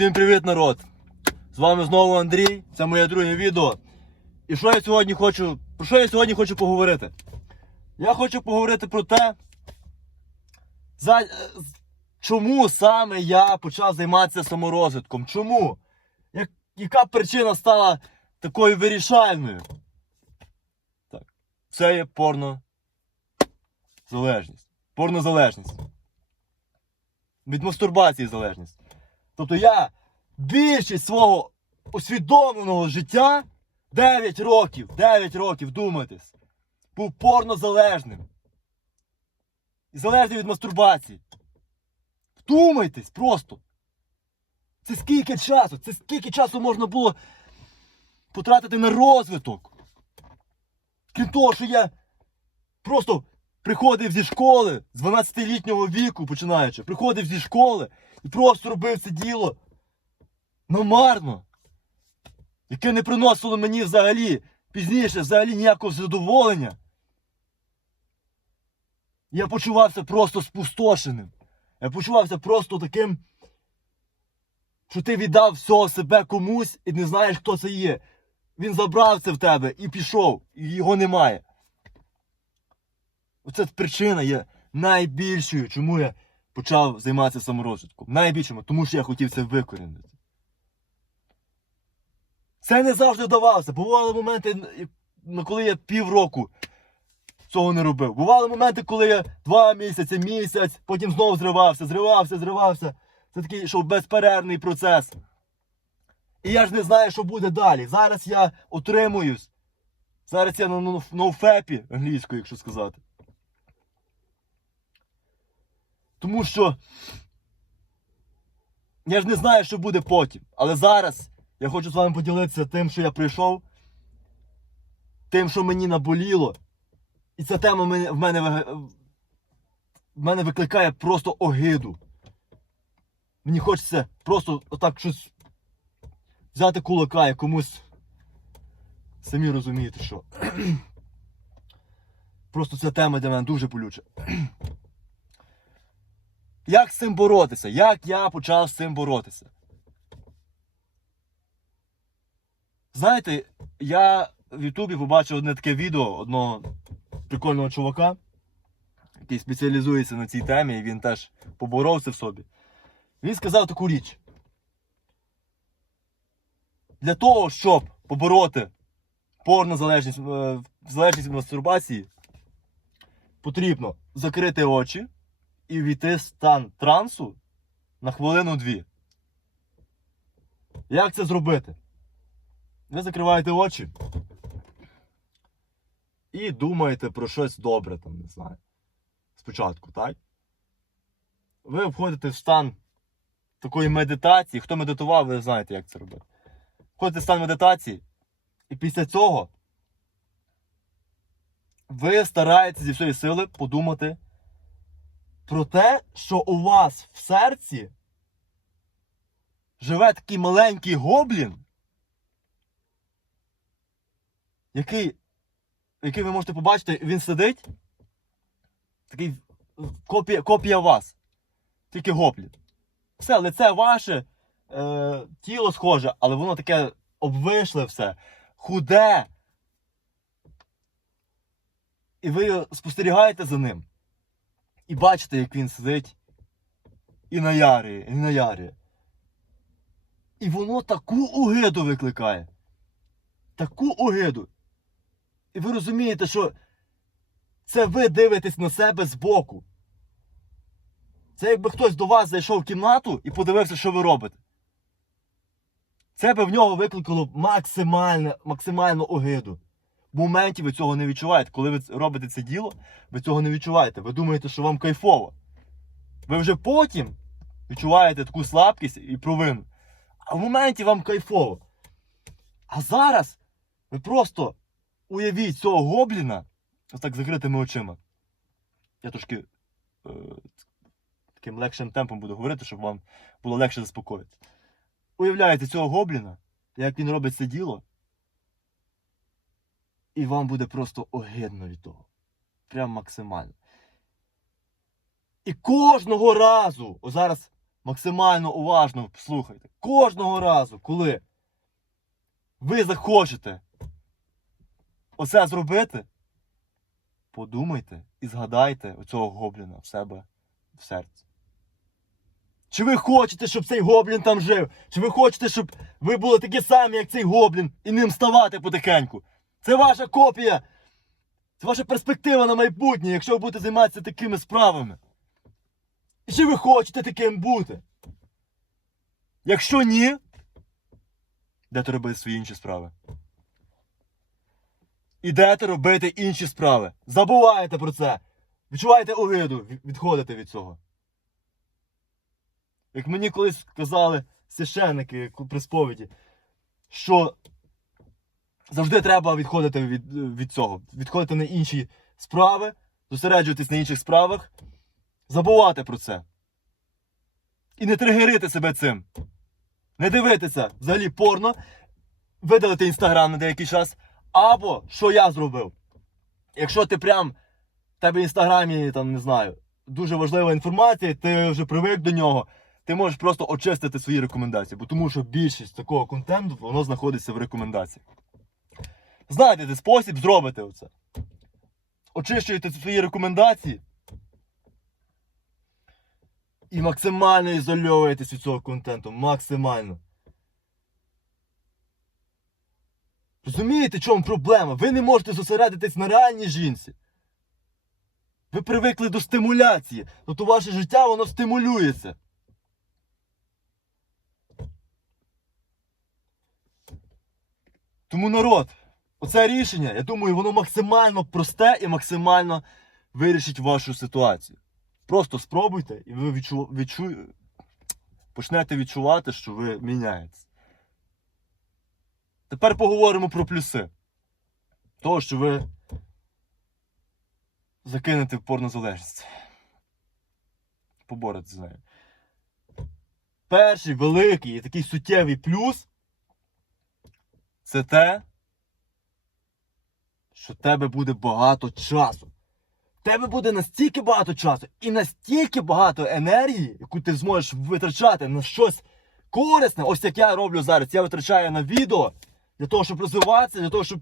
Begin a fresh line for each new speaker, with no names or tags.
Всім привіт, народ! З вами знову Андрій, це моє друге відео. І що я сьогодні хочу. Про що я сьогодні хочу поговорити? Я хочу поговорити про те, за, е, чому саме я почав займатися саморозвитком. Чому? Як, яка причина стала такою вирішальною? Так. Це є порно. Залежність. Порнозалежність. Від мастурбації залежність. Тобто я більшість свого усвідомленого життя 9 років, 9 років, думайтесь, був порнозалежним. І залежний від мастурбації. Вдумайтесь просто. Це скільки часу? Це скільки часу можна було потратити на розвиток? Крім того, що я просто приходив зі школи з 12-літнього віку, починаючи, приходив зі школи і просто робив це діло намарно, яке не приносило мені взагалі пізніше взагалі ніякого задоволення. Я почувався просто спустошеним. Я почувався просто таким, що ти віддав всього себе комусь і не знаєш, хто це є. Він забрав це в тебе і пішов, і його немає. Оце причина є найбільшою, чому я почав займатися саморозвитком. Найбільшому, тому що я хотів це викорінити. Це не завжди вдавалося. Бували моменти, коли я півроку цього не робив. Бували моменти, коли я два місяці, місяць, потім знову зривався, зривався, зривався. Це такий, що безперервний процес. І я ж не знаю, що буде далі. Зараз я отримуюсь. Зараз я на ноу- ноуфепі англійською, якщо сказати. Тому що я ж не знаю, що буде потім. Але зараз я хочу з вами поділитися тим, що я прийшов, тим, що мені наболіло. І ця тема в мене, в мене викликає просто огиду. Мені хочеться просто отак щось взяти кулака і комусь. Самі розумієте, що. Просто ця тема для мене дуже болюча. Як з цим боротися? Як я почав з цим боротися? Знаєте, я в Ютубі побачив одне таке відео одного прикольного чувака, який спеціалізується на цій темі, і він теж поборовся в собі. Він сказав таку річ. Для того, щоб побороти порнозалежність, е, залежність від мастурбації, потрібно закрити очі і війти в стан трансу на хвилину-дві. Як це зробити? Ви закриваєте очі і думаєте про щось добре, там, не знаю. Спочатку, так? Ви входите в стан такої медитації. Хто медитував, ви знаєте, як це робити. Входите в стан медитації, і після цього ви стараєтеся зі всієї сили подумати про те, що у вас в серці живе такий маленький гоблін, який, який ви можете побачити, він сидить. Такий копія, копія вас. Тільки гоблін. Все, лице ваше, е, тіло схоже, але воно таке обвишле все, худе. І ви спостерігаєте за ним. І бачите, як він сидить і наярює, і наярює. І воно таку огиду викликає. Таку огиду. І ви розумієте, що це ви дивитесь на себе збоку. Це якби хтось до вас зайшов в кімнату і подивився, що ви робите. Це би в нього викликало максимальну огиду. В моменті ви цього не відчуваєте. Коли ви робите це діло, ви цього не відчуваєте. Ви думаєте, що вам кайфово. Ви вже потім відчуваєте таку слабкість і провину. А в моменті вам кайфово. А зараз ви просто уявіть цього гобліна ось так закритими очима. Я трошки е, таким легшим темпом буду говорити, щоб вам було легше заспокоїтися. Уявляєте цього гобліна, як він робить це діло, і вам буде просто огидно від того. Прям максимально. І кожного разу, о зараз максимально уважно слухайте. Кожного разу, коли ви захочете оце зробити, подумайте і згадайте оцього гобліна в себе в серці. Чи ви хочете, щоб цей гоблін там жив? Чи ви хочете, щоб ви були такі самі, як цей гоблін, і ним ставати потихеньку? Це ваша копія. Це ваша перспектива на майбутнє, якщо ви будете займатися такими справами. І чи ви хочете таким бути? Якщо ні, йдете робити свої інші справи. Ідете робити інші справи. Забуваєте про це. Відчуваєте огиду, відходите від цього. Як мені колись казали священники при сповіді, що завжди треба відходити від, від цього, відходити на інші справи, зосереджуватись на інших справах, забувати про це. І не тригерити себе цим. Не дивитися взагалі порно, видалити інстаграм на деякий час. Або що я зробив? Якщо ти прям в тебе в інстаграмі, там не знаю, дуже важлива інформація, ти вже привик до нього, ти можеш просто очистити свої рекомендації, бо тому що більшість такого контенту воно знаходиться в рекомендаціях. Знайдете спосіб, зробите оце. Очищуєте свої рекомендації і максимально ізольовуєтесь від цього контенту. Максимально. Розумієте, в чому проблема? Ви не можете зосередитись на реальній жінці. Ви привикли до стимуляції. Тобто ваше життя воно стимулюється. Тому народ, оце рішення, я думаю, воно максимально просте і максимально вирішить вашу ситуацію. Просто спробуйте, і ви відчу... відчу... почнете відчувати, що ви міняєтесь. Тепер поговоримо про плюси. Того, що ви закинете в порнозалежність. Поборете з нею. Перший великий і такий суттєвий плюс це те, що в тебе буде багато часу. В тебе буде настільки багато часу і настільки багато енергії, яку ти зможеш витрачати на щось корисне, ось як я роблю зараз. Я витрачаю на відео для того, щоб розвиватися, для того, щоб.